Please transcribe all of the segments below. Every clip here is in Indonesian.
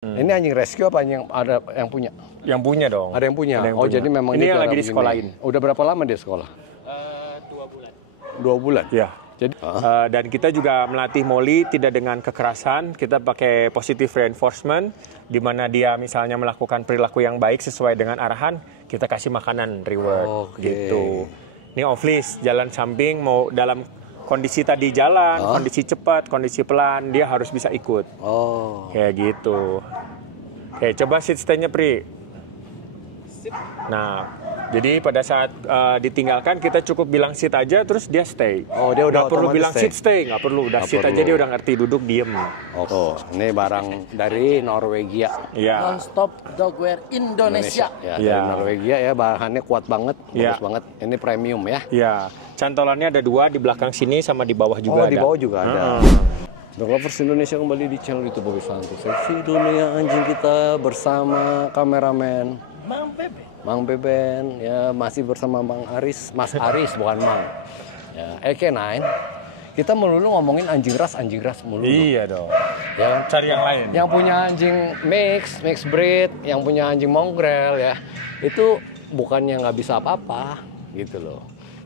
Ini anjing rescue apa yang ada yang punya? Yang punya dong. Ada yang punya. Ada yang oh punya. Jadi memang ini yang lagi di sekolahin. Udah berapa lama dia sekolah? 2 bulan. 2 bulan. Ya. Jadi dan kita juga melatih Molly tidak dengan kekerasan. Kita pakai positive reinforcement, di mana dia misalnya melakukan perilaku yang baik sesuai dengan arahan, kita kasih makanan reward gitu. Ini off leash, jalan samping mau dalam kondisi tadi jalan, kondisi cepat, kondisi pelan, dia harus bisa ikut. Kayak gitu. Oke, coba sit stay-nya, Pri. Nah, jadi pada saat ditinggalkan, kita cukup bilang sit aja, terus dia stay. Dia udah nggak perlu bilang sit stay, nggak perlu. Udah sit aja, dia udah ngerti, duduk, diem. Ini barang dari Norwegia. Ya. Non-stop dogwear Indonesia. Dari Norwegia ya, bahannya kuat banget, bagus banget. Ini premium ya. Ya. Cantolannya ada 2 di belakang sini sama di bawah juga ada. Di bawah juga ada. Dog Lovers Indonesia kembali di channel YouTube Bobby Santo. Seksi dunia anjing kita bersama kameramen Mang Beben. Ya, masih bersama Mang Aris, Mas Aris bukan Mang. Ya, K9. Kita melulu ngomongin anjing ras melulu. Iya dong. Ya, cari yang lain. Yang punya anjing mix breed, yang punya anjing mongrel ya, itu bukannya nggak bisa apa-apa gitu loh.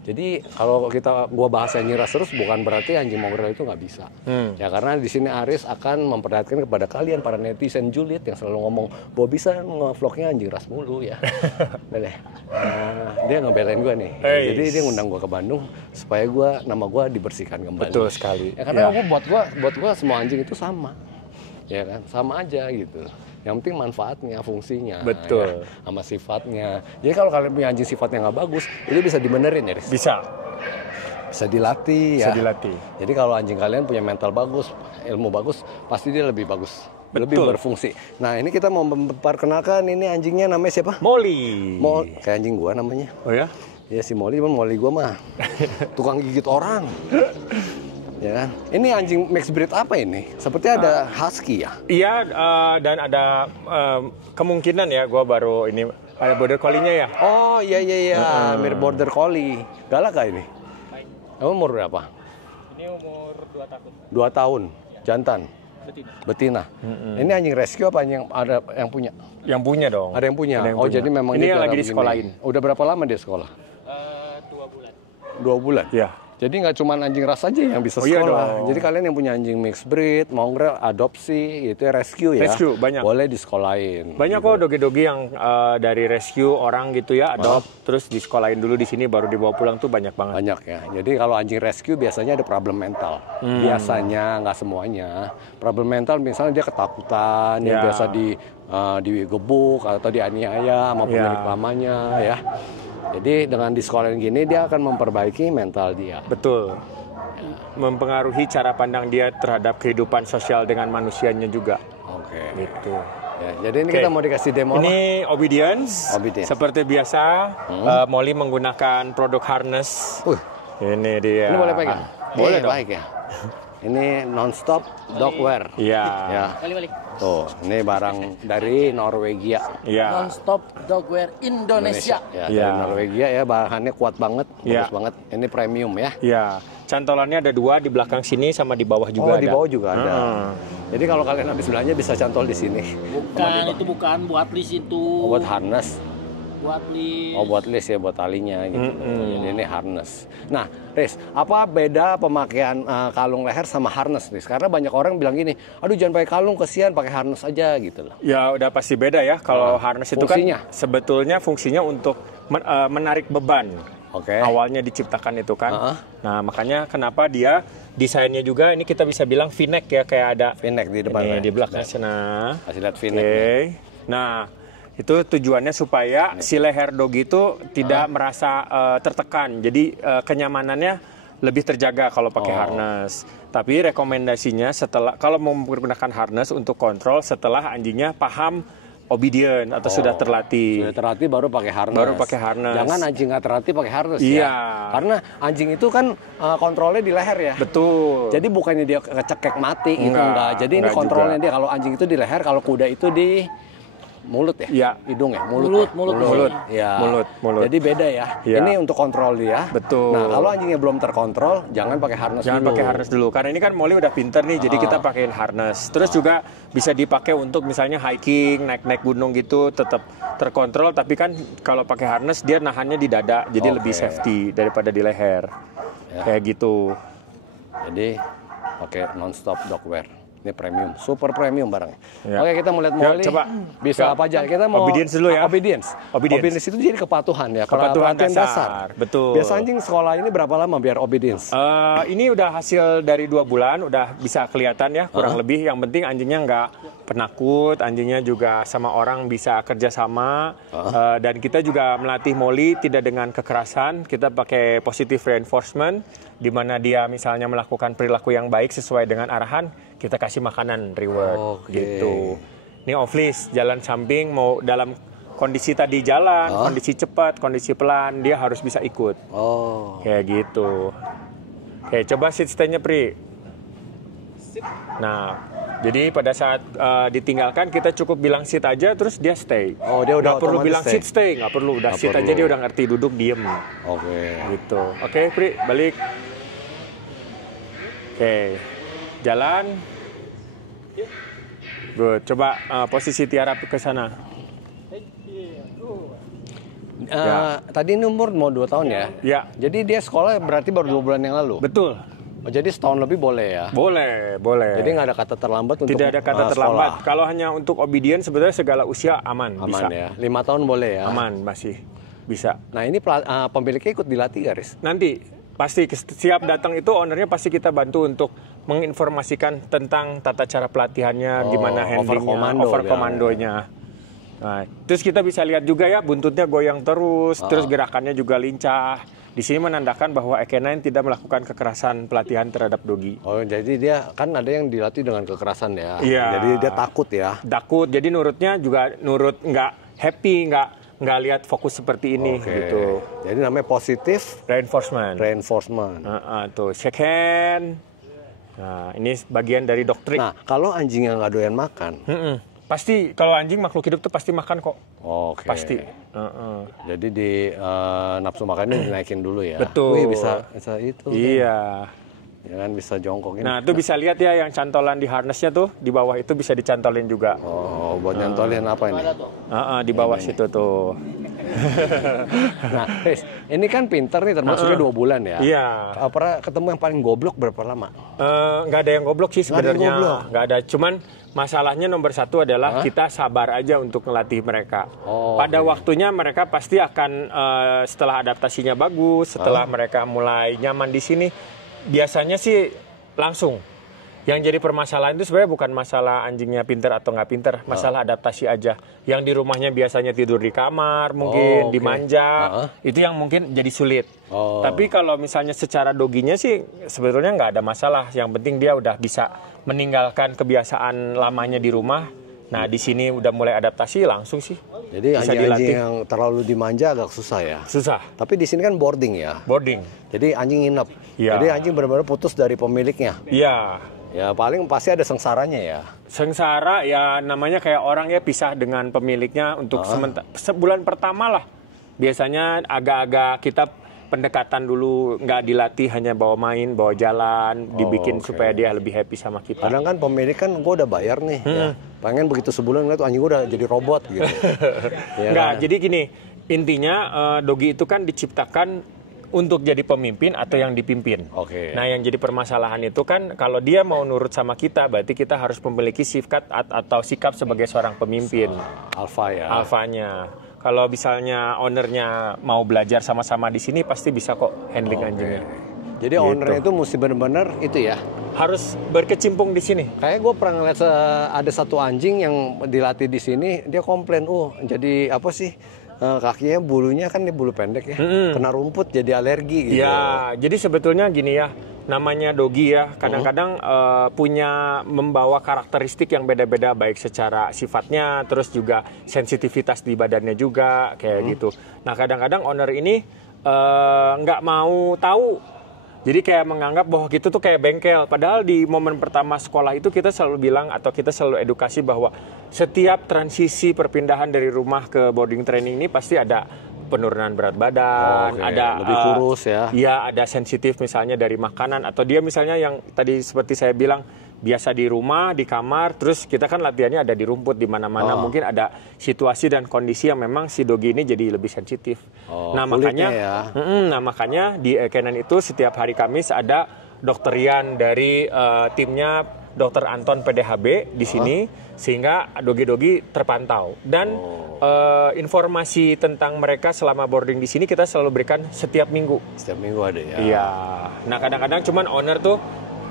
Jadi kalau gua bahas anjing ras terus bukan berarti anjing mongrel itu nggak bisa. Ya karena di sini Aris akan memperlihatkan kepada kalian para netizen julid yang selalu ngomong bahwa bisa nge-vlognya anjing ras mulu ya. Boleh. Dia ngebelain gua nih. Jadi dia ngundang gua ke Bandung supaya nama gua dibersihkan kembali. Betul sekali. Ya karena buat gua semua anjing itu sama. Ya kan? Sama aja gitu. Yang penting manfaatnya, fungsinya, betul, ya, sama sifatnya. Jadi kalau kalian punya anjing sifatnya nggak bagus, itu bisa dibenerin ya, Riz? Bisa dilatih ya. Bisa dilatih. Jadi kalau anjing kalian punya mental bagus, ilmu bagus, pasti dia lebih bagus, lebih berfungsi. Nah ini kita mau memperkenalkan ini anjingnya namanya siapa? Molly. Kayak anjing gua namanya. Oh ya? Ya si Molly, cuman Molly gua mah tukang gigit orang. Ya, ini anjing mixed breed apa ini? Seperti ada husky ya? Iya, dan ada kemungkinan ya, gue baru ini ada border collie-nya ya. Oh iya, mirip border collie. Galak gak ini? Kamu umur berapa? Ini umur 2 tahun. 2 tahun, jantan. Betina. Ini anjing rescue apa yang ada yang punya? Yang punya dong. Ada yang punya. Jadi memang ini yang lagi di sekolahin. Udah berapa lama dia sekolah? 2 bulan. 2 bulan? Ya. Jadi nggak cuma anjing ras aja yang bisa sekolah. Jadi kalian yang punya anjing mixed breed, mongrel, adopsi, itu rescue ya. Rescue banyak. Boleh disekolahin. Banyak kok dogi-dogi yang dari rescue orang gitu ya, adopt, terus disekolahin dulu di sini baru dibawa pulang tuh banyak banget. Banyak ya. Jadi kalau anjing rescue biasanya ada problem mental. Biasanya, nggak semuanya. Problem mental misalnya dia ketakutan, yang biasa digebuk atau dianiaya sama pemilik lamanya ya. Jadi dengan di sekolah gini dia akan memperbaiki mental dia. Betul. Mempengaruhi cara pandang dia terhadap kehidupan sosial dengan manusianya juga. Oke. Gitu. Ya, jadi ini kita mau dikasih demo ini apa? Obedience. Seperti biasa, Molly menggunakan produk harness. Ini dia. Ini boleh pegang? Boleh dong. Baik ya. Ini non-stop dogwear. Iya. Ya. Balik. Tuh, ini barang dari Norwegia. Iya. Non-stop dogwear Indonesia. Ya, dari Norwegia ya, bahannya kuat banget, bagus banget. Ini premium ya. Iya. Cantolannya ada 2 di belakang sini sama di bawah juga ada. Di bawah juga ada. Jadi kalau kalian habis belanja bisa cantol di sini. Bukan, itu bukan buat list itu. Buat harness. Buat list. Buat list ya, buat talinya gitu. Jadi ini harness. Nah, Riz, apa beda pemakaian kalung leher sama harness, Riz? Karena banyak orang bilang gini, aduh jangan pakai kalung, kesian pakai harness aja gitu loh. Ya udah pasti beda ya. Kalau harness itu fungsinya? Kan sebetulnya fungsinya untuk menarik beban. Awalnya diciptakan itu kan. Nah makanya kenapa dia desainnya juga ini kita bisa bilang V-neck ya, kayak ada V-neck di depan. Ini di belakang sana. Kasih lihat V-neck. Nah itu tujuannya supaya si leher dog itu tidak merasa tertekan. Jadi kenyamanannya lebih terjaga kalau pakai harness. Tapi rekomendasinya kalau mau menggunakan harness untuk kontrol setelah anjingnya paham obedient atau sudah terlatih. Sudah terlatih baru pakai harness. Jangan anjing nggak terlatih pakai harness ya. Karena anjing itu kan kontrolnya di leher ya. Betul. Jadi bukannya dia kecekek mati gitu enggak. Jadi ini kontrolnya dia, kalau anjing itu di leher, kalau kuda itu di mulut ya? Iya. Hidung ya? Mulut. Ya. Mulut. Jadi beda ya. Iya. Ini untuk kontrol dia. Betul. Nah, kalau anjingnya belum terkontrol, jangan pakai harness Jangan dulu. pakai harness dulu, karena ini kan Molly udah pinter nih, jadi kita pakein harness. Terus juga bisa dipakai untuk misalnya hiking, naik-naik gunung gitu, tetap terkontrol. Tapi kan kalau pakai harness dia nahannya di dada, jadi lebih safety daripada di leher. Kayak gitu. Jadi pakai non-stop dog wear. Ini premium, super premium barangnya. Ya. Oke, kita mau lihat Yuk, Molly. coba. Bisa Yuk. apa aja? Kita mau Obedience dulu ya. Obedience. Obedience. Obedience itu jadi kepatuhan ya. Kepatuhan Pelatihan dasar. Betul. Biasa anjing sekolah ini berapa lama biar obedience? Ini udah hasil dari 2 bulan, udah bisa kelihatan ya kurang lebih. Yang penting anjingnya nggak penakut, anjingnya juga sama orang bisa kerjasama. Dan kita juga melatih Molly tidak dengan kekerasan, kita pakai positive reinforcement, di mana dia misalnya melakukan perilaku yang baik sesuai dengan arahan, kita kasih makanan reward gitu. Ini off leash, jalan samping mau dalam kondisi tadi jalan, kondisi cepat, kondisi pelan, dia harus bisa ikut. Kayak gitu. Oke, coba sit stay-nya Pri. Nah, jadi pada saat ditinggalkan kita cukup bilang sit aja terus dia stay. Dia udah nggak perlu otomatis bilang stay. sit stay, nggak perlu, udah Nggak sit aja perlu. dia udah ngerti, duduk diem gitu. Oke, Pri, balik. Oke, jalan. Good, coba posisi Tiara ke sana. Tadi ini umur mau 2 tahun ya? Ya, Jadi dia sekolah berarti baru 2 bulan yang lalu? betul. Jadi setahun lebih boleh ya? Boleh. Jadi nggak ada kata terlambat untuk Tidak ada kata sekolah? terlambat. Kalau hanya untuk obedience sebenarnya segala usia aman, Aman bisa. ya? 5 tahun boleh ya? Aman masih bisa. Nah ini pemiliknya ikut dilatih garis? Nanti pasti siap datang itu ownernya pasti kita bantu untuk menginformasikan tentang tata cara pelatihannya, gimana handlingnya, overkomandonya. Nah, terus kita bisa lihat juga ya buntutnya goyang terus gerakannya juga lincah. Di sini menandakan bahwa equine tidak melakukan kekerasan pelatihan terhadap dogi. Oh jadi dia kan ada yang dilatih dengan kekerasan ya? Iya. Jadi dia takut ya? Takut, jadi nurutnya juga nurut, nggak happy, nggak lihat fokus seperti ini gitu. Jadi namanya positif Reinforcement. Tuh shake hand. Nah ini bagian dari doktrin. Nah kalau anjing yang nggak doyan makan, Pasti kalau anjing makhluk hidup tuh pasti makan kok. Pasti. Jadi di nafsu makannya dinaikin dulu ya? Betul. Wih, bisa itu. Iya. Ya kan bisa jongkokin. Nah, itu bisa lihat ya yang cantolan di harnessnya tuh di bawah itu bisa dicantolin juga. Buat nyantolin apa ini? Di bawah situ tuh. Nah, ini kan pinter nih termasuknya 2 bulan ya? Iya. Pernah ketemu yang paling goblok berapa lama? Nggak ada yang goblok sih sebenarnya. Nggak ada. Cuman masalahnya nomor 1 adalah kita sabar aja untuk ngelatih mereka. Pada waktunya mereka pasti akan setelah adaptasinya bagus, setelah mereka mulai nyaman di sini, biasanya sih langsung. Yang jadi permasalahan itu sebenarnya bukan masalah anjingnya pinter atau nggak pinter, masalah adaptasi aja. Yang di rumahnya biasanya tidur di kamar, mungkin dimanja, itu yang mungkin jadi sulit. Tapi kalau misalnya secara doginya sih sebetulnya nggak ada masalah. Yang penting dia udah bisa meninggalkan kebiasaan lamanya di rumah. Nah di sini udah mulai adaptasi langsung sih. Jadi bisa anjing dilatih. yang terlalu dimanja agak susah ya? Susah. Tapi di sini kan boarding ya? Boarding. Jadi anjing nginep. Iya. Jadi anjing benar-benar putus dari pemiliknya. Iya. Ya paling pasti ada sengsaranya ya. Sengsara ya namanya kayak orang ya pisah dengan pemiliknya untuk sebulan pertama lah. Biasanya agak-agak kita pendekatan dulu, nggak dilatih, hanya bawa main, bawa jalan, dibikin supaya dia lebih happy sama kita. Kadang kan pemilik kan gue udah bayar nih, ya. Pengen begitu sebulan ngeliat anjing gue udah jadi robot gitu. Ya Nggak, kan? jadi gini, intinya dogi itu kan diciptakan untuk jadi pemimpin atau yang dipimpin. Oke. Nah, yang jadi permasalahan itu kan kalau dia mau nurut sama kita, berarti kita harus memiliki sifat atau sikap sebagai seorang pemimpin. Alfa ya. Alfanya. Kalau misalnya ownernya mau belajar sama-sama di sini, pasti bisa kok handling anjingnya. Jadi ownernya itu mesti benar-benar itu ya. Harus berkecimpung di sini. Kayak gue pernah ngeliat ada satu anjing yang dilatih di sini, dia komplain, jadi apa sih? Kakinya bulunya kan bulu pendek ya, kena rumput jadi alergi gitu. Ya, jadi sebetulnya gini ya, namanya dogi ya, kadang-kadang punya membawa karakteristik yang beda-beda, baik secara sifatnya, terus juga sensitivitas di badannya juga, kayak gitu. Nah, kadang-kadang owner ini nggak mau tahu. Jadi kayak menganggap bahwa kita tuh kayak bengkel. Padahal di momen pertama sekolah itu kita selalu bilang atau kita selalu edukasi bahwa setiap transisi perpindahan dari rumah ke boarding training ini pasti ada penurunan berat badan, Oke, ada lebih kurus ya. Iya, ada sensitif misalnya dari makanan atau dia misalnya yang tadi seperti saya bilang biasa di rumah, di kamar, terus kita kan latihannya ada di rumput di mana-mana, mungkin ada situasi dan kondisi yang memang si dogi ini jadi lebih sensitif. Nah, makanya ya. nah makanya di Canon itu setiap hari Kamis ada Dokter Rian dari timnya Dokter Anton PDHB di sini sehingga dogi-dogi terpantau dan informasi tentang mereka selama boarding di sini kita selalu berikan setiap minggu. Setiap minggu ada ya. Iya. Nah, kadang-kadang cuman owner tuh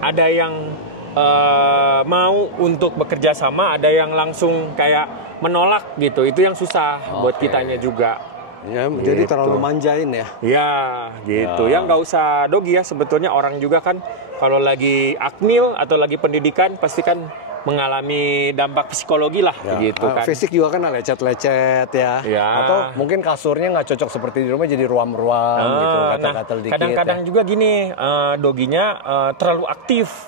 ada yang mau untuk bekerja sama, ada yang langsung kayak menolak gitu. Itu yang susah buat kitanya juga. Ya, jadi terlalu manjain ya. Ya, gitu. Yang nggak usah dogi ya. Sebetulnya orang juga kan kalau lagi akmil atau lagi pendidikan pasti kan mengalami dampak psikologi lah, gitu kan. Fisik juga kan lecet-lecet ya. Atau mungkin kasurnya nggak cocok seperti di rumah, jadi ruam-ruam gitu, gatal-gatal dikit. Kadang-kadang juga gini, doginya terlalu aktif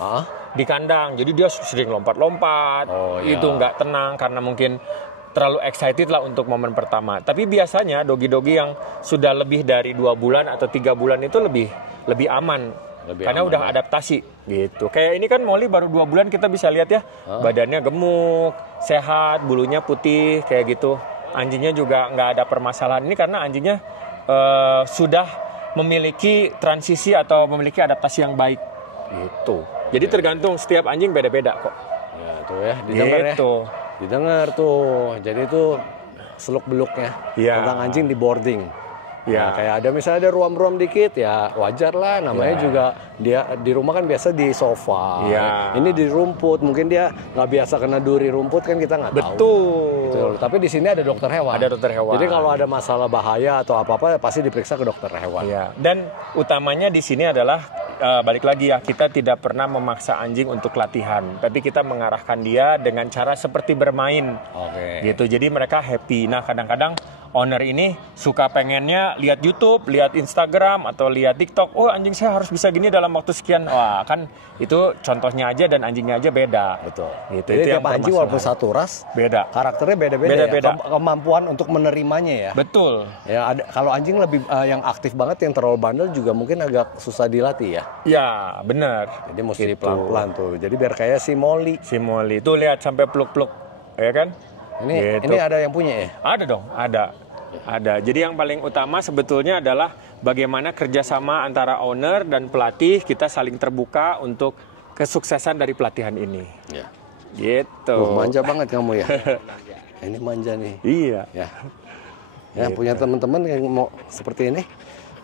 di kandang, jadi dia sering lompat-lompat, itu nggak tenang karena mungkin terlalu excited lah untuk momen pertama. Tapi biasanya dogi-dogi yang sudah lebih dari 2 bulan atau 3 bulan itu lebih aman. Karena udah adaptasi gitu. Kayak ini kan Molly baru 2 bulan kita bisa lihat ya, badannya gemuk, sehat, bulunya putih kayak gitu. Anjingnya juga nggak ada permasalahan ini karena anjingnya sudah memiliki transisi atau memiliki adaptasi yang baik gitu. Jadi tergantung setiap anjing beda-beda kok. Ya tuh ya, didengar gitu. ya. Didengar tuh. Jadi itu seluk-beluknya tentang anjing di boarding. Ya. Nah, kayak ada misalnya ada ruam-ruam dikit ya wajar lah, namanya juga dia di rumah kan biasa di sofa. Ini di rumput, mungkin dia nggak biasa kena duri rumput kan kita nggak tahu. Betul. Tapi di sini ada dokter hewan. Ada dokter hewan. Jadi kalau ada masalah bahaya atau apa-apa pasti diperiksa ke dokter hewan. Ya. Dan utamanya di sini adalah balik lagi ya, kita tidak pernah memaksa anjing untuk latihan, tapi kita mengarahkan dia dengan cara seperti bermain. Gitu. Jadi mereka happy. Nah, kadang-kadang owner ini suka pengennya lihat YouTube, lihat Instagram, atau lihat TikTok. Oh, anjing saya harus bisa gini dalam waktu sekian. Wah, kan itu contohnya aja dan anjingnya aja beda. Betul. Gitu. Jadi itu tiap anjing walaupun satu ras, beda. Karakternya beda-beda. Ya? Kemampuan untuk menerimanya ya. Betul. Ya, kalau anjing lebih yang aktif banget, yang terlalu bandel juga mungkin agak susah dilatih ya. Ya, benar. Jadi mesti pelan-pelan tuh. Jadi biar kayak si Molly. Si Molly itu lihat sampai peluk-peluk, ya kan? Ini ada yang punya ya? Ada dong, ada. Jadi yang paling utama sebetulnya adalah bagaimana kerjasama antara owner dan pelatih, kita saling terbuka untuk kesuksesan dari pelatihan ini. Ya. Gitu. Manja banget kamu ya. Ini manja nih. Iya. Ya, punya teman-teman yang mau seperti ini,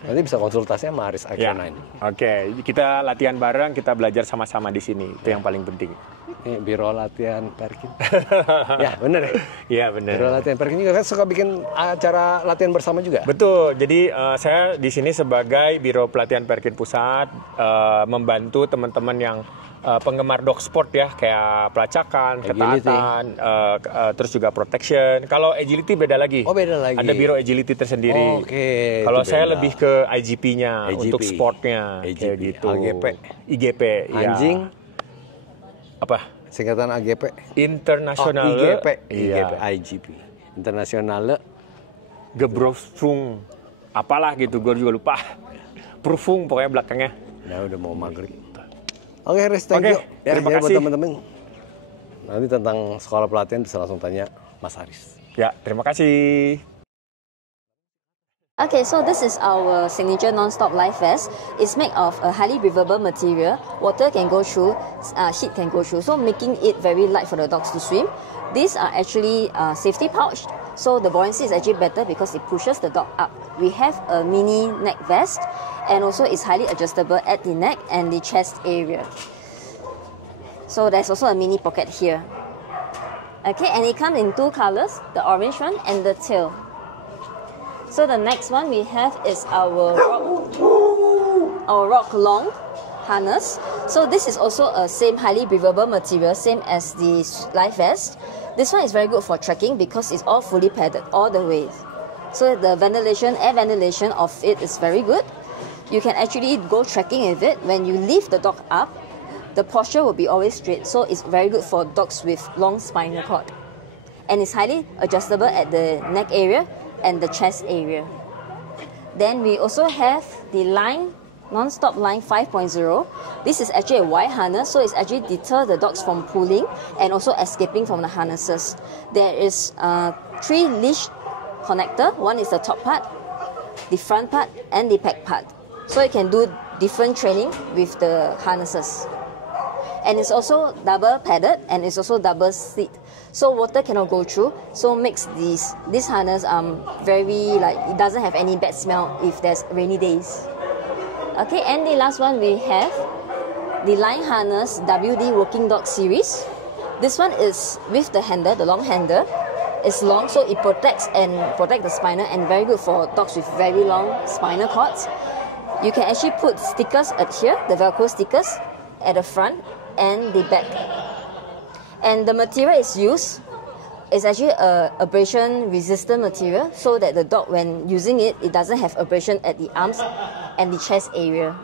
nanti bisa konsultasinya sama Aris Icon9. Oke, kita latihan bareng, kita belajar sama-sama di sini. Itu yang paling penting. Ini biro latihan Perkin. Ya, bener ya? Iya, bener. Biro latihan Perkin juga kan suka bikin acara latihan bersama juga? Betul. Jadi saya di sini sebagai Biro Pelatihan Perkin Pusat, membantu teman-teman yang penggemar dog sport ya, kayak pelacakan, ketaatan, terus juga protection. Kalau agility beda lagi. Oh, beda lagi. Ada biro agility tersendiri. Oke. Kalau saya lebih ke IGP-nya, untuk sportnya, IGP, kayak gitu. IGP. Anjing. Ya. Apa? Singkatan AGP. Internasional. IGP. Internasional. Gebrosfung. Apalah gitu, gue juga lupa. Profung pokoknya belakangnya. Ya udah mau maghrib. Oke, Riz, thank you. Terima kasih. Buat teman-teman. Nanti tentang sekolah pelatihan bisa langsung tanya Mas Aris. Ya, terima kasih. Okay, so this is our signature non-stop life vest. It's made of a highly breathable material. Water can go through, heat can go through, so making it very light for the dogs to swim. These are actually safety pouch, so the buoyancy is actually better because it pushes the dog up. We have a mini neck vest, and also it's highly adjustable at the neck and the chest area. So there's also a mini pocket here. Okay, and it comes in 2 colors, the orange one and the tail. So the next one we have is our rock long harness. So this is also a same highly breathable material, same as the life vest. This one is very good for trekking because it's all fully padded all the way. So the air ventilation of it is very good. You can actually go trekking with it. When you lift the dog up, the posture will be always straight. So it's very good for dogs with long spinal cord. and it's highly adjustable at the neck area and the chest area. Then we also have the line, non-stop line 5.0. This is actually a wire harness, so it's actually deter the dogs from pulling and also escaping from the harnesses. There is 3 leash connector. One is the top part, the front part, and the back part. So you can do different training with the harnesses. And it's also double padded and it's also double seat. So water cannot go through, so makes this harness very, like, it doesn't have any bad smell if there's rainy days. Okay, and the last one we have the line harness WD Working Dog series. This one is with the handle, the long handle. It's long, so it protects the spinal, and very good for dogs with very long spinal cords. You can actually put stickers at here, the Velcro stickers, at the front and the back. And the material is used is actually a abrasion resistant material, so that the dog, when using it, it doesn't have abrasion at the arms and the chest area.